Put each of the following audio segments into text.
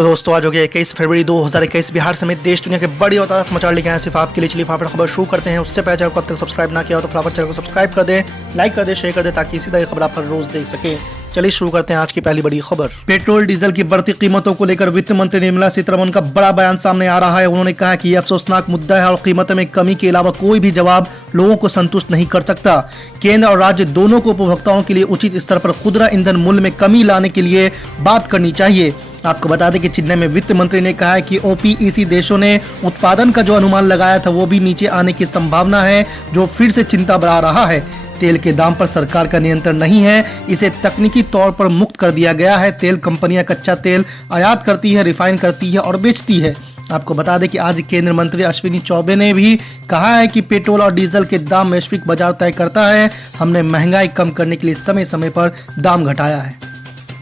तो दोस्तों आज हो गया 21 फरवरी 2021। बिहार समेत देश दुनिया के बड़ी और ताज़ा समाचार लेके आए सिर्फ आपके लिए। चलिए फटाफट खबर शुरू करते हैं। उससे पहले चैनल को अब तक सब्सक्राइब ना किया हो तो फटाफट चैनल को सब्सक्राइब कर दें, लाइक कर दें, शेयर कर दें ताकि इसी तरह खबर आप हर रोज देख सकें। चलिए शुरू करते हैं आज की पहली बड़ी खबर। पेट्रोल डीजल की बढ़ती कीमतों को लेकर वित्त मंत्री निर्मला सीतारमण का बड़ा बयान सामने आ रहा है। उन्होंने कहा कि यह अफसोसनाक मुद्दा है और कीमतों में कमी के अलावा कोई भी जवाब लोगों को संतुष्ट नहीं कर सकता। केंद्र और राज्य दोनों को उपभोक्ताओं के लिए उचित स्तर पर खुदरा ईंधन मूल्य में कमी लाने के लिए बात करनी चाहिए। आपको बता दें कि चेन्नई में वित्त मंत्री ने कहा है कि ओपीईसी देशों ने उत्पादन का जो अनुमान लगाया था वो भी नीचे आने की संभावना है, जो फिर से चिंता बढ़ा रहा है। तेल के दाम पर सरकार का नियंत्रण नहीं है, इसे तकनीकी तौर पर मुक्त कर दिया गया है। तेल कंपनियां कच्चा तेल आयात करती है, रिफाइन करती है और बेचती है। आपको बता दें कि आज केंद्रीय मंत्री अश्विनी चौबे ने भी कहा है कि पेट्रोल और डीजल के दाम वैश्विक बाजार तय करता है। हमने महंगाई कम करने के लिए समय समय पर दाम घटाया है।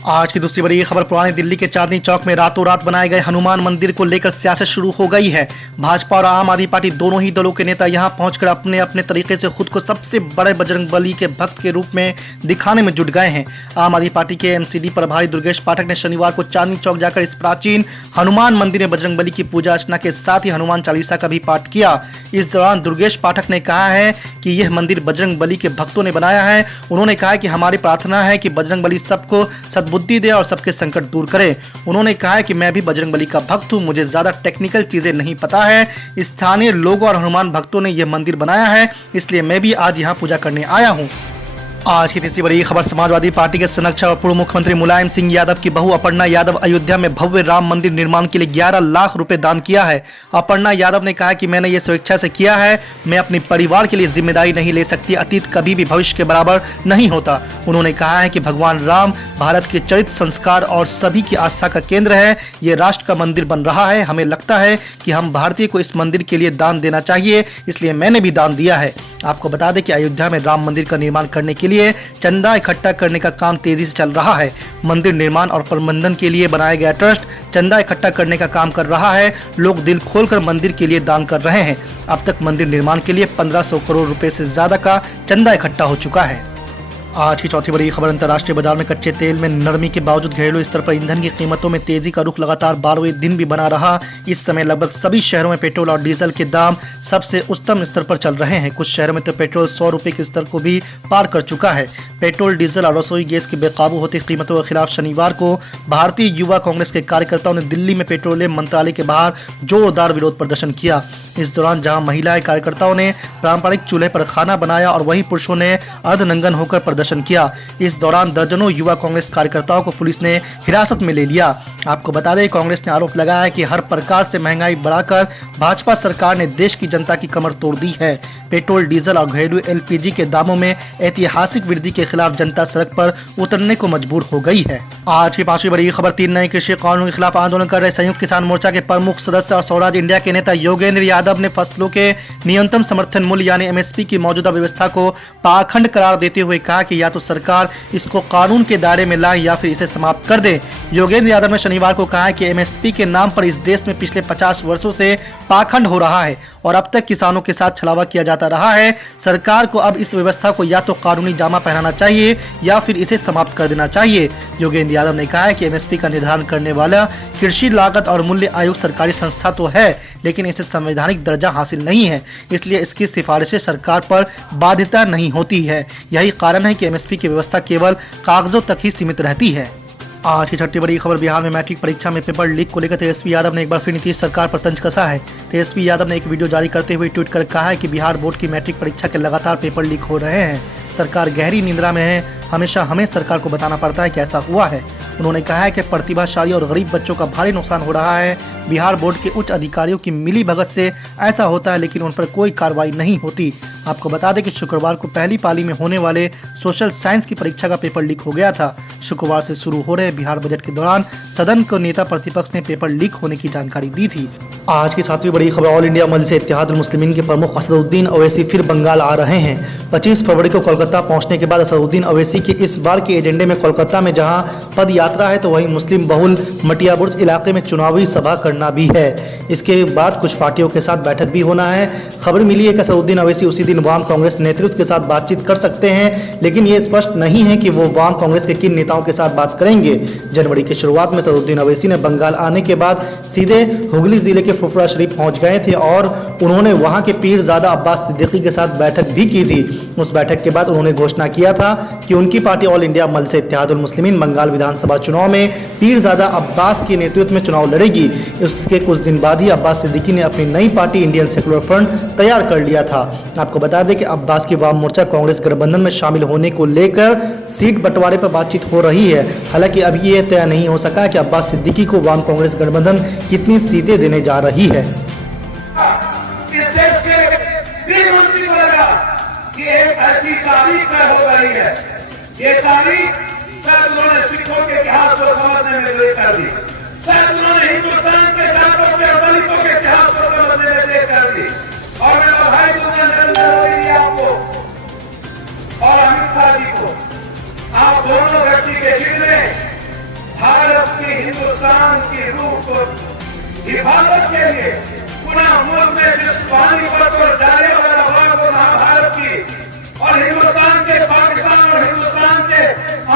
आज की दूसरी बड़ी खबर, पुरानी दिल्ली के चांदनी चौक में रातों रात बनाए गए हनुमान मंदिर को लेकर सियासत शुरू हो गई है। भाजपा और आम आदमी पार्टी दोनों ही दलों के नेता यहां पहुंचकर अपने अपने तरीके से खुद को सबसे बड़े बजरंगबली के भक्त के रूप में दिखाने में जुट गए हैं। आम आदमी पार्टी के एमसीडी प्रभारी दुर्गेश पाठक ने शनिवार को चांदनी चौक जाकर इस प्राचीन हनुमान मंदिर में बजरंगबली की पूजा अर्चना के साथ ही हनुमान चालीसा का भी पाठ किया। इस दौरान दुर्गेश पाठक ने कहा है कि यह मंदिर बजरंगबली के भक्तों ने बनाया है। उन्होंने कहा कि हमारी प्रार्थना है कि बजरंगबली सबको सद्बुद्धि दे और सबके संकट दूर करे। उन्होंने कहा है कि मैं भी बजरंगबली का भक्त हूं, मुझे ज्यादा टेक्निकल चीजें नहीं पता है। स्थानीय लोगों और हनुमान भक्तों ने यह मंदिर बनाया है, इसलिए मैं भी आज यहां पूजा करने आया हूं। आज की तीसरी बड़ी खबर, समाजवादी पार्टी के संरक्षक और पूर्व मुख्यमंत्री मुलायम सिंह यादव की बहू अपर्णा यादव अयोध्या में भव्य राम मंदिर निर्माण के लिए 11 लाख रुपए दान किया है। अपर्णा यादव ने कहा कि मैंने ये स्वेच्छा से किया है, मैं अपने परिवार के लिए जिम्मेदारी नहीं ले सकती। अतीत कभी भी भविष्य के बराबर नहीं होता। उन्होंने कहा है कि भगवान राम भारत के चरित्र, संस्कार और सभी की आस्था का केंद्र है। ये राष्ट्र का मंदिर बन रहा है। हमें लगता है कि हम भारतीय को इस मंदिर के लिए दान देना चाहिए, इसलिए मैंने भी दान दिया है। आपको बता दें कि अयोध्या में राम मंदिर का निर्माण करने के लिए चंदा इकट्ठा करने का काम तेजी से चल रहा है। मंदिर निर्माण और प्रबंधन के लिए बनाया गया ट्रस्ट चंदा इकट्ठा करने का काम कर रहा है। लोग दिल खोलकर मंदिर के लिए दान कर रहे हैं। अब तक मंदिर निर्माण के लिए 1500 करोड़ रुपए से ज्यादा का चंदा इकट्ठा हो चुका है। आज की चौथी बड़ी खबर, अंतर्राष्ट्रीय बाजार में कच्चे तेल में नरमी के बावजूद घरेलू स्तर पर ईंधन की कीमतों में तेजी का रुख लगातार 12वें दिन भी बना रहा। इस समय लगभग सभी शहरों में पेट्रोल और डीजल के दाम सबसे उच्चतम स्तर पर चल रहे हैं। कुछ शहरों में तो पेट्रोल 100 रुपये के स्तर को भी पार कर चुका है। पेट्रोल, डीजल और रसोई गैस की बेकाबू होती कीमतों के खिलाफ शनिवार को भारतीय युवा कांग्रेस के कार्यकर्ताओं ने दिल्ली में पेट्रोलियम मंत्रालय के बाहर जोरदार विरोध प्रदर्शन किया। इस दौरान जहां महिला कार्यकर्ताओं ने पारंपरिक चूल्हे पर खाना बनाया और वहीं पुरुषों ने अर्धनंगन होकर प्रदर्शन किया। इस दौरान दर्जनों युवा कांग्रेस कार्यकर्ताओं को पुलिस ने हिरासत में ले लिया। आपको बता दें, कांग्रेस ने आरोप लगाया है कि हर प्रकार से महंगाई बढ़ाकर भाजपा सरकार ने देश की जनता की कमर तोड़ दी है। पेट्रोल, डीजल और घरेलू एलपीजी के दामों में ऐतिहासिक वृद्धि के खिलाफ जनता सड़क पर उतरने को मजबूर हो गई है। आज की पांचवी बड़ी खबर, 3 नए कृषि कानूनों के खिलाफ आंदोलन कर रहे संयुक्त किसान मोर्चा के प्रमुख सदस्य और स्वराज इंडिया के नेता योगेंद्र यादव ने फसलों के न्यूनतम समर्थन मूल्य यानी एमएसपी की मौजूदा व्यवस्था को पाखंड करार देते हुए कहा कि या तो सरकार इसको कानून के दायरे में लाए या फिर इसे समाप्त कर दे। योगेंद्र यादव ने शनिवार को कहा कि एमएसपी के नाम पर इस देश में पिछले 50 वर्षों से पाखंड हो रहा है और अब तक किसानों के साथ छलावा किया जाता रहा है। सरकार को अब इस व्यवस्था को या तो कानूनी जामा पहनाना चाहिए या फिर इसे समाप्त कर देना चाहिए। योगेंद्र यादव ने कहा है कि एमएसपी का निर्धारण करने वाला कृषि लागत और मूल्य आयोग सरकारी संस्था तो है, लेकिन इसे संवैधानिक दर्जा हासिल नहीं है, इसलिए इसकी सिफारिशें सरकार पर बाध्यता नहीं होती है। यही कारण है कि एमएसपी की व्यवस्था केवल कागजों तक ही सीमित रहती है। आज की छठी बड़ी खबर, बिहार में मैट्रिक परीक्षा में पेपर लीक को लेकर तेजस्वी यादव ने एक बार फिर नीतीश सरकार पर तंज कसा है। तेजस्वी यादव ने एक वीडियो जारी करते हुए ट्वीट कर कहा है कि बिहार बोर्ड की मैट्रिक परीक्षा के लगातार पेपर लीक हो रहे हैं। सरकार गहरी निंद्रा में है, हमेशा हमें सरकार को बताना पड़ता है कि ऐसा हुआ है। उन्होंने कहा है कि प्रतिभाशाली और गरीब बच्चों का भारी नुकसान हो रहा है। बिहार बोर्ड के उच्च अधिकारियों की मिली भगत से ऐसा होता है, लेकिन उन पर कोई कार्रवाई नहीं होती। आपको बता दें कि शुक्रवार को पहली पाली में होने वाले सोशल साइंस की परीक्षा का पेपर लीक हो गया था। शुक्रवार से शुरू हो रहे बिहार बजट के दौरान सदन को नेता प्रतिपक्ष ने पेपर लीक होने की जानकारी दी थी। आज की सातवीं बड़ी खबर, ऑल इंडिया मजलिस इत्तेहादुल मुस्लिमीन के प्रमुख असदुद्दीन ओवैसी फिर बंगाल आ रहे हैं। 25 फरवरी को कोलकाता पहुंचने के बाद असदुद्दीन ओवैसी के इस बार के एजेंडे में कोलकाता में जहां पद यात्रा है तो वहीं मुस्लिम बहुल मटियाबुर्ज इलाके में चुनावी सभा करना भी है। इसके बाद कुछ पार्टियों के साथ बैठक भी होना है। खबर मिली है कि असदुद्दीन ओवैसी उसी दिन पुतिन वाम कांग्रेस नेतृत्व के साथ बातचीत कर सकते हैं, लेकिन ये स्पष्ट नहीं है कि वो वाम कांग्रेस के किन नेताओं के साथ बात करेंगे। जनवरी की शुरुआत में सदरुद्दीन अवैसी ने बंगाल आने के बाद सीधे हुगली जिले के फुफड़ा शरीफ पहुंच गए थे और उन्होंने वहां के पीरजादा अब्बास सिद्दीकी के साथ बैठक भी की थी। उस बैठक के बाद उन्होंने घोषणा किया था कि उनकी पार्टी ऑल इंडिया मजलिस इत्तेहादुल मुस्लिमीन बंगाल विधानसभा चुनाव में पीरजादा अब्बास के नेतृत्व में चुनाव लड़ेगी। इसके कुछ दिन बाद ही अब्बास सिद्दीकी ने अपनी नई पार्टी इंडियन सेकुलर फ्रंट तैयार कर लिया था। आपको बता दें कि अब्बास की वाम मोर्चा कांग्रेस गठबंधन में शामिल होने को लेकर सीट बंटवारे पर बातचीत हो रही है। हालांकि अभी यह तय नहीं हो सका कि अब्बास सिद्दीकी को वाम कांग्रेस गठबंधन कितनी सीटें देने जा रही है। इस देश के गृह मंत्री बनेगा कि एक ऐसी तारीख तय हो रही है। ये तारीख शायद उन्होंने सिखों के इतिहास को समझने में देर कर दी, शायद उन्होंने हिंदुस्तान के जाटों के दलितों के इतिहास को समझने में देर कर दी। और मैं बधाई दूंगा नरेंद्र मोदी जी आपको और अमित शाह जी को। आप दोनों व्यक्ति के जिम्मे भारत की हिंदुस्तान की रूह को हिफाजत के लिए पुनः मुल्क में जिस पानीपत और जालियांवाला बाग को महाभारत की और हिंदुस्तान के पाकिस्तान और हिंदुस्तान के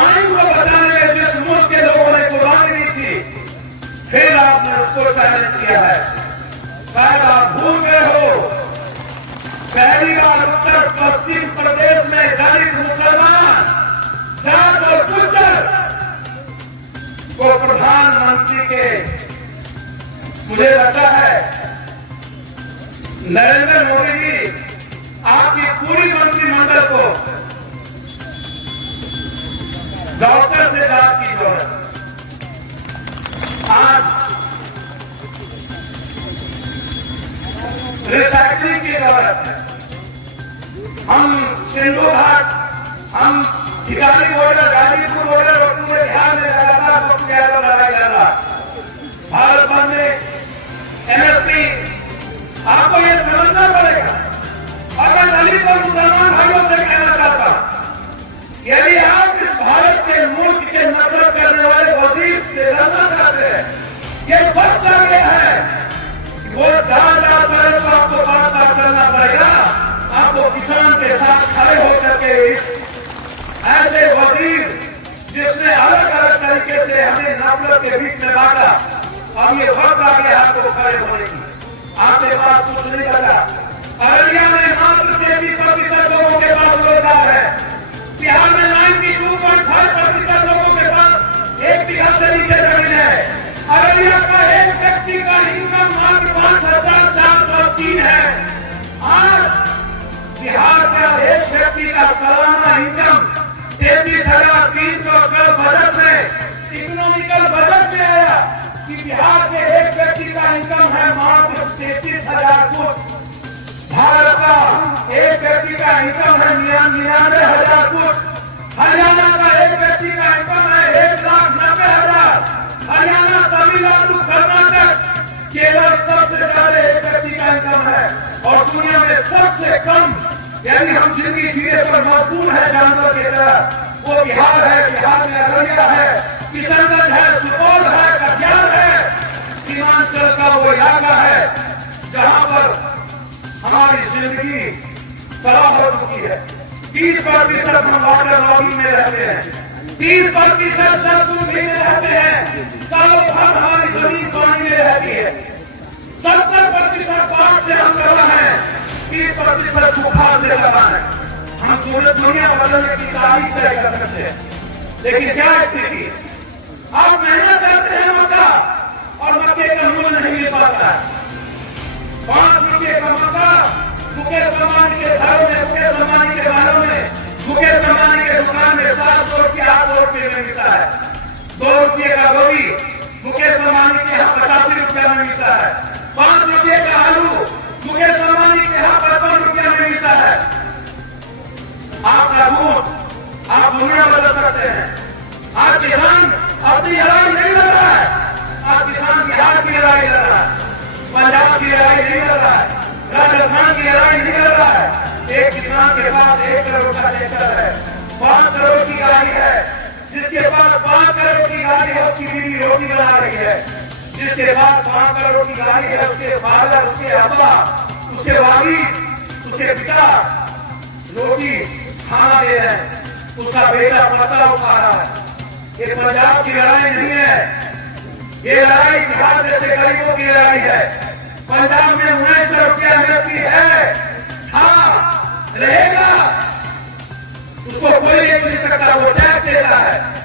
आइन को बचाने में जिस मुल्क के लोगों ने कुर्बानी दी थी, फिर आपने उसको चैलेंज किया है। शायद आप भूल गए हो, पहली बार उत्तर पश्चिम प्रदेश में दलित मुसलमान जाट और गुर्जर को प्रधानमंत्री के, मुझे लगता है नरेंद्र मोदी जी आपकी पूरी मंत्रिमंडल को डॉक्टर से जांच की जरूरत। आज रिसाइकलिंग की जरूरत है। हम सिंधु घाट, हम ठिकानी बॉर्डर, गाजीपुर बॉर्डर और पूरे बिहार में लगातार लगाया जा रहा है। भारत बंद में एमएसपी आपको ये समझना पड़ेगा। अगर दलित और मुसलमान भाइयों से कहना चाहता, यदि आप इस भारत के मुल्क के नफरत करने वाले वजीर से लड़ना चाहते हैं, ये वक्त आ गया है वो जहां जाए तो आपको बात करना पड़ेगा। आपको किसान के साथ खड़े होकर के इस ऐसे वजीर जिसने अलग अलग तरीके से हमें नफरत के बीच में बांटा, अब ये वक्त आ गया आपको खड़े होने की। आपके पास कुछ नहीं बचा। अररिया में मात्र 33% लोगों के पास रोजगार है। बिहार में 92.5% लोगों के पास 1 बीघा से नीचे जमीन है। अररिया का एक व्यक्ति का इनकम मात्र 5,403 है। आज बिहार का एक व्यक्ति का सालाना इनकम 33,300 कल बजट में इकोनॉमिकल बजट में आया कि बिहार के एक व्यक्ति का इनकम है मात्र 33,000 कुछ। भारत का एक व्यक्ति का इनकम है 99,000 कुछ। हरियाणा का एक व्यक्ति का इनकम है 1,90,000। हरियाणा, तमिलनाडु, कर्नाटक, केरल सबसे ज्यादा एक व्यक्ति का इनकम है और दुनिया में सबसे कम, यानी हम जिंदगी जीने पर मजबूर है जानवर की तरह, वो बिहार है। बिहार में अररिया है, किशनगंज है, सुपौल है, कटिहार है, सीमांचल का वो इलाका है जहां पर हमारी जिंदगी तबाह हो चुकी है। 30% हम वाटर लॉगिंग में रहते हैं, 30% जलकुंभी में रहते हैं, सालों भर हमारी जमीन पानी में रहती है। 70% बाढ़ से हम लड़ा है, 30% सूखा से लड़ा है। हम पूरे दुनिया बदलने की तारीफ तय कर सकते हैं, लेकिन क्या स्थिति? आप मेहनत करते हैं मक्का और मक्के का मूल्य नहीं मिल पाता है। 5 रुपये का मक्का मुकेश अंबानी के घरों में, मुकेश अंबानी के बालों में, मुकेश अंबानी के दुकान में 700 रुपये 800 रुपये में मिलता है। 2 रुपये का गोभी मुकेश अंबानी के यहाँ 85 रुपये में मिलता है। 5 रुपये का आलू मुकेश अंबानी के यहाँ 55 रुपये में मिलता है। आपका वोट आप दुनिया बदल सकते हैं। आज किसान अपनी लड़ाई नहीं लड़ रहा है, आज किसान बिहार की लड़ाई लड़ रहा है, पंजाब की लड़ाई नहीं लड़ रहा है, राजस्थान की लड़ाई नहीं लड़ रहा है। एक किसान के पास 1 करोड़ का ट्रैक्टर है, 5 करोड़ की गाड़ी है, जिसके पास 5 करोड़ की गाड़ी है उसकी बीवी रोटी बना रही है, जिसके पास 5 करोड़ की गाड़ी है उसके फादर, उसके अब्बा, उसके वालिद, उसके पिता रोटी खाना दे रहे हैं, उसका बेटा पतला उठा रहा है। ये पंजाब की लड़ाई नहीं है, ये लड़ाई बिहार जैसे गरीबों की लड़ाई है। पंजाब में 1900 रुपया मिलती है, हाँ रहेगा, उसको कोई नहीं मिल सकता, वो टैक्स देता है।